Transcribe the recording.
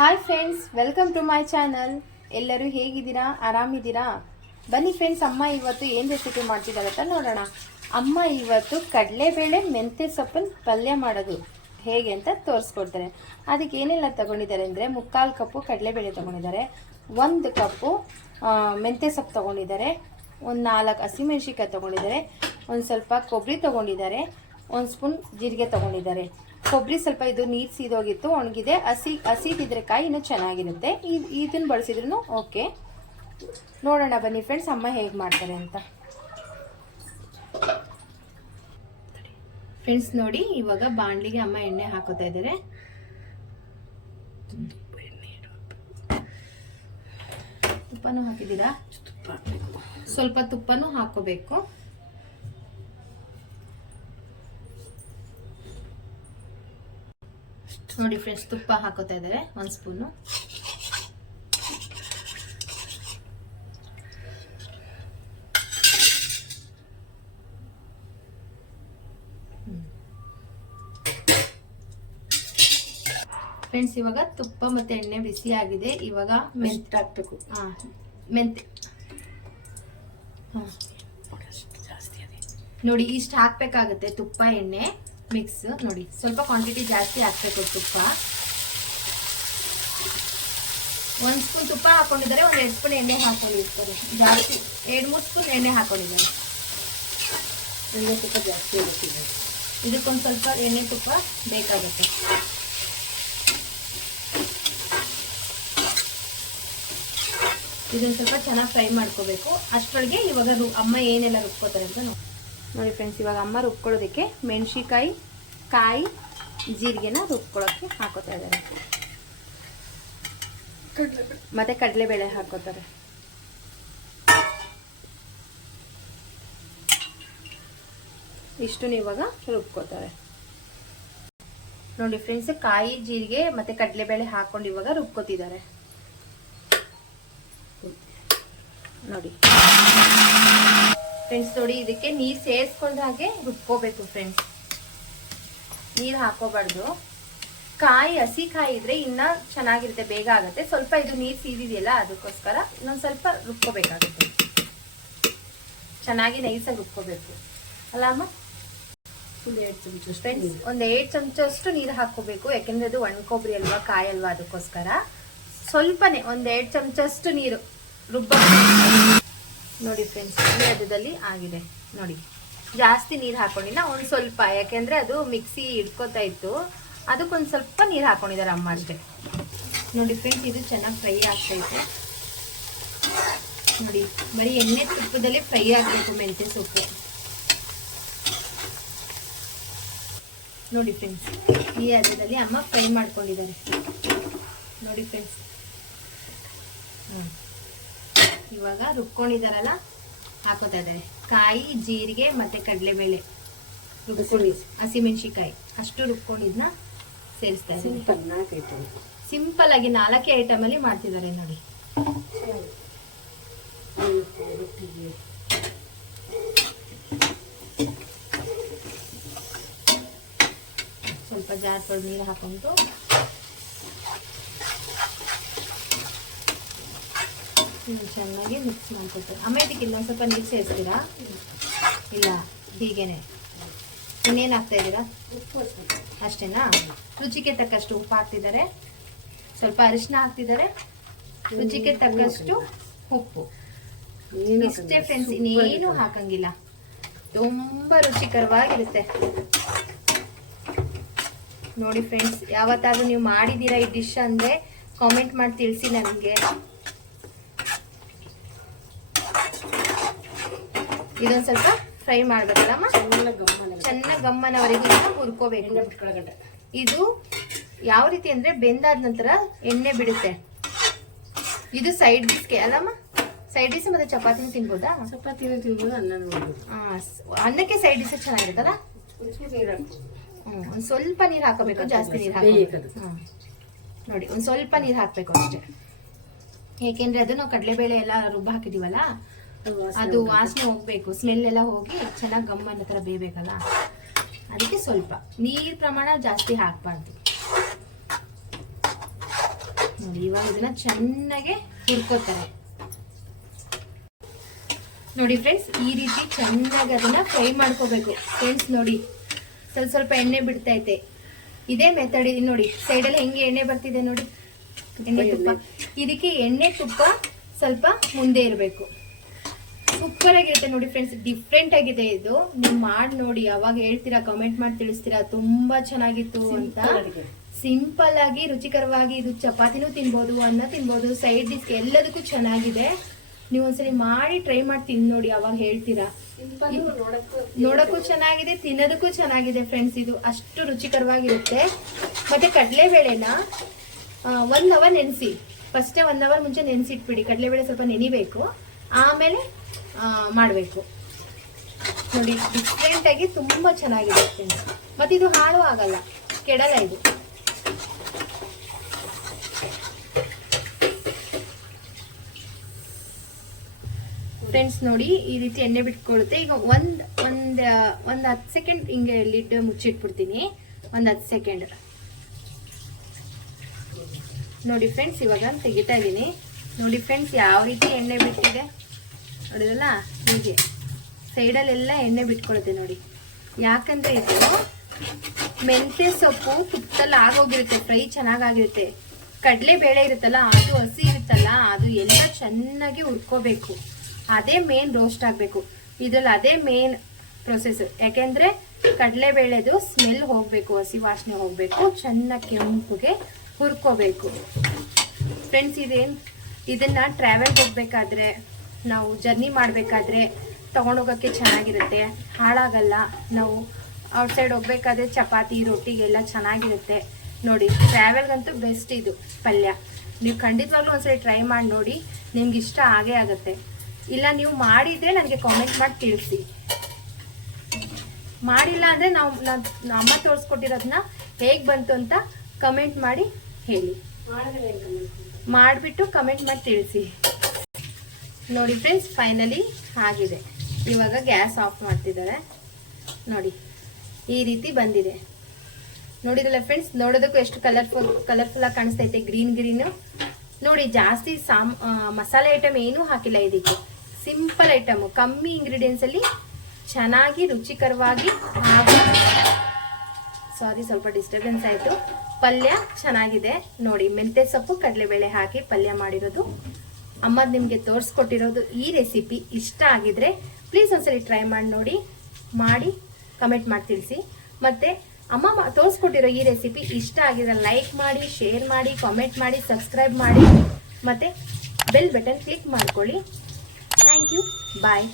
Hi friends, welcome to my channel. ಎಲ್ಲರೂ ಹೇಗಿದ್ದೀರಾ? ಆರಾಮಿದ್ದೀರಾ? ಬನ್ನಿ ಫ್ರೆಂಡ್ಸ್, ಅಮ್ಮ ಇವತ್ತು ಏನು ರೆಸಿಪಿ ಮಾಡ್ತಿದ್ದಾರೆ ಅಂತ ನೋಡೋಣ. ಅಮ್ಮ ಇವತ್ತು ಕಡಲೆಬೇಳೆ ಮೆಂತ್ಯ ಸೊಪ್ಪಿನ ಪಲ್ಯ ಮಾಡೋದು ಹೇಗೆ ಅಂತ ತೋರಿಸ್ಕೊಡ್ತಾರೆ. ಅದಕ್ಕೆ ಏನೆಲ್ಲ ತಗೊಂಡಿದ್ದಾರೆ ಅಂದರೆ, 3/4 ಕಪ್ಪು ಕಡಲೆಬೇಳೆ ತೊಗೊಂಡಿದ್ದಾರೆ, 1 ಕಪ್ಪು ಮೆಂತ್ಯ ಸೊಪ್ಪು ತೊಗೊಂಡಿದ್ದಾರೆ, ಒಂದು 4 ಹಸಿಮೆಣ್ಸಿಕಾಯಿ ತೊಗೊಂಡಿದ್ದಾರೆ, ಒಂದು ಸ್ವಲ್ಪ ಕೊಬ್ಬರಿ ತೊಗೊಂಡಿದ್ದಾರೆ, 1 ಸ್ಪೂನ್ ಜೀರಿಗೆ ತೊಗೊಂಡಿದ್ದಾರೆ. ಕೊಬ್ಬರಿ ಸ್ವಲ್ಪ ಇದು ನೀರು ಸೀದೋಗಿತ್ತು, ಒಣಗಿದೆ. ಹಸಿದಿದ್ರೆ ಕಾಯಿ ಇನ್ನೂ ಚೆನ್ನಾಗಿರುತ್ತೆ. ಇದನ್ನು ಬಳಸಿದ್ರು ಓಕೆ. ನೋಡೋಣ ಬನ್ನಿ ಫ್ರೆಂಡ್ಸ್, ಅಮ್ಮ ಹೇಗೆ ಮಾಡ್ತಾರೆ ಅಂತ. ಫ್ರೆಂಡ್ಸ್ ನೋಡಿ, ಇವಾಗ ಬಾಣಲಿಗೆ ಅಮ್ಮ ಎಣ್ಣೆ ಹಾಕೋತಾ ಇದ್ದಾರೆ. ತುಪ್ಪನೂ ಹಾಕಿದ್ದೀರಾ? ಸ್ವಲ್ಪ ತುಪ್ಪನೂ ಹಾಕೋಬೇಕು. ನೋಡಿ ಫ್ರೆಂಡ್ಸ್, ತುಪ್ಪ ಹಾಕೋತಾ ಇದ್ದಾರೆ 1 ಸ್ಪೂನು. ಫ್ರೆಂಡ್ಸ್, ಇವಾಗ ತುಪ್ಪ ಮತ್ತೆ ಎಣ್ಣೆ ಬಿಸಿ ಆಗಿದೆ. ಇವಾಗ ಮೆಂತ್ಯ ಹಾಕ್ಬೇಕು. ಮೆಂತ್ಯ ನೋಡಿ, ಇಷ್ಟು ಹಾಕ್ಬೇಕಾಗುತ್ತೆ. ತುಪ್ಪ ಎಣ್ಣೆ ಮಿಕ್ಸ್ ನೋಡಿ, ಸ್ವಲ್ಪ ಕ್ವಾಂಟಿಟಿ ಜಾಸ್ತಿ ಹಾಕ್ಬೇಕು. ತುಪ್ಪ 1 ಸ್ಪೂನ್ ತುಪ್ಪ ಹಾಕೊಂಡಿದ್ದಾರೆ, 1-2 ಸ್ಪೂನ್ ಎಣ್ಣೆ ಹಾಕೊಂಡಿರ್ತಾರೆ. ಜಾಸ್ತಿ 2-3 ಸ್ಪೂನ್ ಎಣ್ಣೆ ಹಾಕೊಂಡಿದ್ದಾರೆ. ತುಪ್ಪ ಜಾಸ್ತಿ ಇರುತ್ತೆ. ಇದಕ್ಕೊಂದು ಸ್ವಲ್ಪ ಎಣ್ಣೆ ತುಪ್ಪ ಬೇಕಾಗುತ್ತೆ. ಇದನ್ನು ಸ್ವಲ್ಪ ಚೆನ್ನಾಗಿ ಫ್ರೈ ಮಾಡ್ಕೋಬೇಕು. ಅಷ್ಟರೊಳಗೆ ಇವಾಗ ಅಮ್ಮ ಏನೆಲ್ಲ ರುಬ್ಕೋತಾರೆ ಅಂತ ನೋಡಿ ಫ್ರೆಂಡ್ಸ್. ಇವಾಗ ಅಮ್ಮ ರುಬ್ಕೊಳ್ಳೋದಕ್ಕೆ ಮೆಣಸಿಕಾಯಿ, ಕಾಯಿ, ಜೀರಿಗೆನ ರುಬ್ಕೊಳ್ಳೋಕ್ಕೆ ಹಾಕೋತಾ ಇದ್ದಾರೆ. ಮತ್ತೆ ಕಡಲೆಬೇಳೆ ಹಾಕೋತಾರೆ. ಇಷ್ಟು ಇವಾಗ ರುಬ್ಕೋತಾರೆ. ನೋಡಿ ಫ್ರೆಂಡ್ಸ್, ಕಾಯಿ, ಜೀರಿಗೆ ಮತ್ತೆ ಕಡಲೆಬೇಳೆ ಹಾಕೊಂಡು ಇವಾಗ ರುಬ್ಕೋತಿದ್ದಾರೆ. ನೋಡಿ ಫ್ರೆಂಡ್ಸ್, ನೋಡಿ ಇದಕ್ಕೆ ನೀರು ಸೇರಿಸ್ಕೊಂಡು ಹಾಗೆ ರುಬ್ಕೋಬೇಕು ಫ್ರೆಂಡ್ಸ್. ನೀರು ಹಾಕೋಬಾರ್ದು. ಕಾಯಿ, ಹಸಿ ಕಾಯಿ ಇದ್ರೆ ಇನ್ನ ಚೆನ್ನಾಗಿರುತ್ತೆ, ಬೇಗ ಆಗುತ್ತೆ. ಸ್ವಲ್ಪ ಇದು ನೀರು ಸೀದಿದೆಯಲ್ಲ, ಅದಕ್ಕೋಸ್ಕರ ಇನ್ನೊಂದು ಸ್ವಲ್ಪ ರುಬ್ಕೋಬೇಕಾಗುತ್ತೆ. ಚೆನ್ನಾಗಿ ನೈಸಾಗಿ ರುಬ್ಕೋಬೇಕು ಅಲ್ಲ ಅಮ್ಮ? ಒಂದು 2 ಚಮಚಷ್ಟು ನೀರು ಹಾಕೋಬೇಕು. ಯಾಕೆಂದ್ರೆ ಅದು ಒಣ ಕೊಬ್ಬರಿ ಅಲ್ವಾ, ಕಾಯಿ ಅಲ್ವಾ, ಅದಕ್ಕೋಸ್ಕರ ಸ್ವಲ್ಪನೇ 1-2 ಚಮಚಷ್ಟು ನೀರು ರುಬ್ಬ. ನೋಡಿ ಫ್ರೆಂಡ್ಸ್, ಈ ಹದದಲ್ಲಿ ಆಗಿದೆ. ನೋಡಿ, ಜಾಸ್ತಿ ನೀರು ಹಾಕೊಂಡಿಲ್ಲ, ಒಂದು ಸ್ವಲ್ಪ. ಯಾಕೆಂದ್ರೆ ಅದು ಮಿಕ್ಸಿ ಹಿಡ್ಕೋತಾ ಇತ್ತು, ಅದಕ್ಕೊಂದು ಸ್ವಲ್ಪ ನೀರು ಹಾಕೊಂಡಿದ್ದಾರೆ ಅಮ್ಮ ಅಷ್ಟೇ. ನೋಡಿ ಫ್ರೆಂಡ್ಸ್, ಇದು ಚೆನ್ನಾಗಿ ಫ್ರೈ ಆಗ್ತೈತೆ. ನೋಡಿ, ಬರೀ ಎಣ್ಣೆ ತುಪ್ಪದಲ್ಲಿ ಫ್ರೈ ಆಗಬೇಕು ಮೆಂತ್ಯ ಸೊಪ್ಪು. ನೋಡಿ ಫ್ರೆಂಡ್ಸ್, ಈ ಹದದಲ್ಲಿ ಅಮ್ಮ ಫ್ರೈ ಮಾಡ್ಕೊಂಡಿದ್ದಾರೆ. ನೋಡಿ ಫ್ರೆಂಡ್ಸ್, ಇವಾಗ ರುಬ್ಕೊಂಡಿದಾರಲ್ಲ, ಹಾಕೋತಾ ಇದ್ದಾರೆ. ಕಾಯಿ, ಜೀರಿಗೆ ಮತ್ತೆ ಕಡಲೆಬೇಳೆ, ಹಸಿಮೆಣಸಿಕಾಯಿ ಅಷ್ಟು ರುಬ್ಕೊಂಡಿದ್ನ ಸೇರಿಸ್ತಾ ಇದ್ದಾರೆ. ಸಿಂಪಲ್ ಆಗಿ 4 ಐಟಮ್ ಅಲ್ಲಿ ಮಾಡ್ತಿದ್ದಾರೆ ನೋಡಿ. ಸ್ವಲ್ಪ ಜಾಸ್ತಿ ನೀರು ಹಾಕೊಂಡು ಚೆನ್ನಾಗಿ ಮಿಕ್ಸ್ ಮಾಡ್ಕೊಳ್ತಾರೆ. ಆಮೇಲೆ ಇದಕ್ಕೆ ಇನ್ನೊಂದು ಸ್ವಲ್ಪ ನೀರು ಸೇರಿಸ್ತೀರಾ? ಇಲ್ಲ, ಹೀಗೇನೆ. ಇನ್ನೇನು ಹಾಕ್ತಾ ಇದ್ದೀರಾ? ಅಷ್ಟೇನಾ? ರುಚಿಗೆ ತಕ್ಕಷ್ಟು ಉಪ್ಪು ಹಾಕ್ತಿದ್ದಾರೆ, ಸ್ವಲ್ಪ ಅರಿಶಿನ ಹಾಕ್ತಿದ್ದಾರೆ, ರುಚಿಗೆ ತಕ್ಕಷ್ಟು ಉಪ್ಪು. ಇಷ್ಟೇ ಫ್ರೆಂಡ್ಸ್, ಇನ್ನೇನು ಹಾಕಂಗಿಲ್ಲ. ತುಂಬಾ ರುಚಿಕರವಾಗಿರುತ್ತೆ. ನೋಡಿ ಫ್ರೆಂಡ್ಸ್, ಯಾವತ್ತಾದ್ರೂ ನೀವು ಮಾಡಿದ್ದೀರಾ ಈ ಡಿಶ್ ಅಂದ್ರೆ ಕಾಮೆಂಟ್ ಮಾಡಿ ತಿಳಿಸಿ ನನಗೆ. ಇದೊಂದು ಸ್ವಲ್ಪ ಫ್ರೈ ಮಾಡ್ಬೇಕಲ್ಲಮ್ಮ, ಚೆನ್ನಾಗಿ ಗಮ್ಮನವರೆಗೂ ಹುರ್ಕೋಬೇಕು. ಇದು ಯಾವ ರೀತಿ ಅಂದ್ರೆ, ಬೆಂದಾದ ನಂತರ ಎಣ್ಣೆ ಬಿಡುತ್ತೆ. ಇದು ಸೈಡ್ ಡಿಶ್ಗೆ ಅಲ್ಲಮ್ಮ? ಸೈಡ್ ಡಿಶ್ ಮತ್ತೆ ಚಪಾತಿನ ತಿನ್ಬೋದಾ? ಚಪಾತಿನ ತಿನ್ಬೋದು, ಅನ್ನಕ್ಕೆ ಸೈಡ್ ಡಿಶ್ ಚೆನ್ನಾಗಿರುತ್ತಲ್ಲ. ಒಂದ್ ಸ್ವಲ್ಪ ನೀರು ಹಾಕಬೇಕು, ಜಾಸ್ತಿ ನೀರು ಹಾಕಬೇಕು. ನೋಡಿ, ಒಂದ್ ಸ್ವಲ್ಪ ನೀರು ಹಾಕ್ಬೇಕು ಅಷ್ಟೇ. ಏಕೆಂದ್ರೆ ಅದು ನಾವು ಕಡಲೆಬೇಳೆ ಎಲ್ಲ ರುಬ್ಬ ಹಾಕಿದೀವಲ್ಲ, ಅದು ವಾಸನೆ ಹೋಗ್ಬೇಕು, ಸ್ಮೆಲ್ ಎಲ್ಲ ಹೋಗಿ ಚೆನ್ನಾಗಿ ಗಮ್ಮನ ತರ ಬೇಯಬೇಕಲ್ಲ. ಅದಕ್ಕೆ ಸ್ವಲ್ಪ ನೀರ್ ಪ್ರಮಾಣ ಜಾಸ್ತಿ ಹಾಕಬಾರ್ದು. ನೋಡಿ ಇವಾಗ ಇದನ್ನ ಚೆನ್ನಾಗಿ ಹುರ್ಕೋತಾರೆ. ನೋಡಿ ಫ್ರೆಂಡ್ಸ್, ಈ ರೀತಿ ಚೆನ್ನಾಗಿ ಅದನ್ನ ಫ್ರೈ ಮಾಡ್ಕೋಬೇಕು ಫ್ರೆಂಡ್ಸ್. ನೋಡಿ ಸ್ವಲ್ಪ ಎಣ್ಣೆ ಬಿಡ್ತೈತೆ. ಇದೇ ಮೆಥಡ್ ಇದೆ ನೋಡಿ, ಸೈಡಲ್ಲಿ ಹೆಂಗೆ ಎಣ್ಣೆ ಬರ್ತಿದೆ ನೋಡಿ, ಎಣ್ಣೆ ತುಪ್ಪ. ಇದಕ್ಕೆ ಎಣ್ಣೆ ತುಪ್ಪ ಸ್ವಲ್ಪ ಮುಂದೆ ಇರಬೇಕು. ಸೂಪರ್ ಆಗಿರುತ್ತೆ ನೋಡಿ ಫ್ರೆಂಡ್ಸ್, ಡಿಫ್ರೆಂಟ್ ಆಗಿದೆ ಇದು. ನೀವು ಮಾಡಿ ನೋಡಿ, ಅವಾಗ ಹೇಳ್ತೀರಾ, ಕಮೆಂಟ್ ಮಾಡಿ ತಿಳಿಸ್ತೀರಾ ತುಂಬಾ ಚೆನ್ನಾಗಿತ್ತು ಅಂತ. ಸಿಂಪಲ್ ಆಗಿ ರುಚಿಕರವಾಗಿ ಇದು ಚಪಾತಿನೂ ತಿನ್ಬೋದು, ಅನ್ನ ತಿನ್ಬೋದು, ಸೈಡ್ ಡಿಶ್ ಎಲ್ಲದಕ್ಕೂ ಚೆನ್ನಾಗಿದೆ. ನೀವು ಒಂದ್ಸಲಿ ಮಾಡಿ ಟ್ರೈ ಮಾಡಿ ತಿನ್ ನೋಡಿ, ಅವಾಗ ಹೇಳ್ತೀರಾ. ನೋಡಕ್ಕೂ ಚೆನ್ನಾಗಿದೆ, ತಿನ್ನೋದಕ್ಕೂ ಚೆನ್ನಾಗಿದೆ ಫ್ರೆಂಡ್ಸ್. ಇದು ಅಷ್ಟು ರುಚಿಕರವಾಗಿರುತ್ತೆ. ಮತ್ತೆ ಕಡಲೆಬೇಳೆನ 1 ಅವರ್ ನೆನೆಸಿ, ಫಸ್ಟೇ 1 ಅವರ್ ಮುಂಚೆ ನೆನೆಸಿಟ್ಬಿಡಿ. ಕಡಲೆಬೇಳೆ ಸ್ವಲ್ಪ ನೆನಿಬೇಕು, ಆಮೇಲೆ ಮಾಡಬೇಕು. ನೋಡಿ ಡಿಫ್ರೆಂಟ್ ಆಗಿ ತುಂಬಾ ಚೆನ್ನಾಗಿದೆ ಫ್ರೆಂಡ್ಸ್. ಮತ್ತೆ ಇದು ಹಾಳು ಆಗಲ್ಲ, ಕೆಡಲ್ಲ ಇದು. ಫ್ರೆಂಡ್ಸ್ ನೋಡಿ, ಈ ರೀತಿ ಎಣ್ಣೆ ಬಿಟ್ಕೊಳ್ಳುತ್ತೆ. ಈಗ ಒಂದ್ 10 ಸೆಕೆಂಡ್ ಹಿಂಗೆ ಲಿಡ್ ಮುಚ್ಚಿಟ್ಬಿಡ್ತೀನಿ, 10 ಸೆಕೆಂಡ್. ನೋಡಿ ಫ್ರೆಂಡ್ಸ್, ಇವಾಗ ತೆಗಿತಾ ಇದ್ದೀನಿ. ನೋಡಿ ಫ್ರೆಂಡ್ಸ್, ಯಾವ ರೀತಿ ಎಣ್ಣೆ ಬಿಟ್ಟಿದೆ ನೋಡಿದಲ್ಲ, ಹೀಗೆ ಸೈಡಲ್ಲೆಲ್ಲ ಎಣ್ಣೆ ಬಿಟ್ಕೊಳುತ್ತೆ ನೋಡಿ. ಯಾಕಂದ್ರೆ ಇದು ಮೆಂತ್ಯ ಸೊಪ್ಪು ತುಪ್ಪದಲ್ಲಿ ಆಗೋಗಿರುತ್ತೆ, ಫ್ರೈ ಚೆನ್ನಾಗಾಗಿರುತ್ತೆ. ಕಡಲೆ ಬೇಳೆ ಇರುತ್ತಲ್ಲ, ಅದು ಹಸಿ ಇರುತ್ತಲ್ಲ, ಅದು ಎಲ್ಲ ಚೆನ್ನಾಗಿ ಹುರ್ಕೋಬೇಕು. ಅದೇ ಮೇನ್ ರೋಸ್ಟ್ ಆಗಬೇಕು ಇದ್ರಲ್ಲಿ, ಅದೇ ಮೇನ್ ಪ್ರೊಸೆಸ್. ಯಾಕೆಂದ್ರೆ ಕಡಲೆ ಬೇಳೆದು ಸ್ಮೆಲ್ ಹೋಗ್ಬೇಕು, ಹಸಿ ವಾಸನೆ ಹೋಗ್ಬೇಕು, ಚೆನ್ನಾಗಿ ಕೆಂಪುಗೆ ಹುರ್ಕೋಬೇಕು ಫ್ರೆಂಡ್ಸ್. ಇದನ್ನ ಟ್ರಾವೆಲ್ ಹೋಗ್ಬೇಕಾದ್ರೆ, ನಾವು ಜರ್ನಿ ಮಾಡಬೇಕಾದ್ರೆ ತಗೊಂಡೋಗೋಕ್ಕೆ ಚೆನ್ನಾಗಿರುತ್ತೆ, ಹಾಳಾಗಲ್ಲ. ನಾವು ಔಟ್ಸೈಡ್ ಹೋಗ್ಬೇಕಾದ್ರೆ ಚಪಾತಿ ರೊಟ್ಟಿಗೆಲ್ಲ ಚೆನ್ನಾಗಿರುತ್ತೆ ನೋಡಿ. ಟ್ರಾವೆಲ್ಗಂತೂ ಬೆಸ್ಟ್ ಇದು ಪಲ್ಯ. ನೀವು ಖಂಡಿತವಾಗ್ಲೂ ಒಂದ್ಸರಿ ಟ್ರೈ ಮಾಡಿ ನೋಡಿ, ನಿಮ್ಗೆ ಇಷ್ಟ ಆಗೇ ಆಗುತ್ತೆ. ಇಲ್ಲ ನೀವು ಮಾಡಿದ್ರೆ ನನಗೆ ಕಾಮೆಂಟ್ ಮಾಡಿ ತಿಳಿಸಿ. ಮಾಡಿಲ್ಲ ಅಂದರೆ ಅಮ್ಮ ತೋರಿಸ್ಕೊಟ್ಟಿರೋದನ್ನ ಹೇಗೆ ಬಂತು ಅಂತ ಕಮೆಂಟ್ ಮಾಡಿ ಹೇಳಿ. ಮಾಡಿಬಿಟ್ಟು ಕಮೆಂಟ್ ಮಾಡಿ ತಿಳಿಸಿ. ನೋಡಿ ಫ್ರೆಂಡ್ಸ್, ಫೈನಲಿ ಆಗಿದೆ. ಇವಾಗ ಗ್ಯಾಸ್ ಆಫ್ ಮಾಡ್ತಿದ್ದಾರೆ ನೋಡಿ, ಈ ರೀತಿ ಬಂದಿದೆ. ನೋಡಿದ್ರಲ್ಲ ಫ್ರೆಂಡ್ಸ್, ನೋಡೋದಕ್ಕೂ ಎಷ್ಟು ಕಲರ್ಫುಲ್ ಆಗಿ ಕಾಣಿಸ್ತೈತೆ, ಗ್ರೀನ್. ನೋಡಿ, ಜಾಸ್ತಿ ಮಸಾಲೆ ಐಟಮ್ ಏನೂ ಹಾಕಿಲ್ಲ ಇದಕ್ಕೆ. ಸಿಂಪಲ್ ಐಟಮ್, ಕಮ್ಮಿ ಇಂಗ್ರೀಡಿಯೆಂಟ್ಸ್ ಅಲ್ಲಿ ಚೆನ್ನಾಗಿ ರುಚಿಕರವಾಗಿ, ಸ್ವಲ್ಪ ಡಿಸ್ಟರ್ಬೆನ್ಸ್ ಆಯಿತು. ಪಲ್ಯ ಚೆನ್ನಾಗಿದೆ ನೋಡಿ. ಮೆಂತ್ಯ ಸೊಪ್ಪು ಕಡಲೆಬೇಳೆ ಹಾಕಿ ಪಲ್ಯ ಮಾಡಿರೋದು, ಅಮ್ಮ ನಿಮಗೆ ತೋರಿಸ್ಕೊಟ್ಟಿರೋದು. ಈ ರೆಸಿಪಿ ಇಷ್ಟ ಆಗಿದ್ರೆ ಪ್ಲೀಸ್ ಒಂದ್ಸರಿ ಟ್ರೈ ಮಾಡಿ ನೋಡಿ, ಮಾಡಿ ಕಮೆಂಟ್ ಮಾಡಿ ತಿಳಿಸಿ. ಮತ್ತೆ ಅಮ್ಮ ತೋರಿಸ್ಕೊಟ್ಟಿರೋ ಈ ರೆಸಿಪಿ ಇಷ್ಟ ಆಗಿದ್ರೆ ಲೈಕ್ ಮಾಡಿ, ಶೇರ್ ಮಾಡಿ, ಕಾಮೆಂಟ್ ಮಾಡಿ, ಸಬ್ಸ್ಕ್ರೈಬ್ ಮಾಡಿ, ಮತ್ತೆ ಬೆಲ್ ಬಟನ್ ಕ್ಲಿಕ್ ಮಾಡ್ಕೊಳ್ಳಿ. Thank you, bye.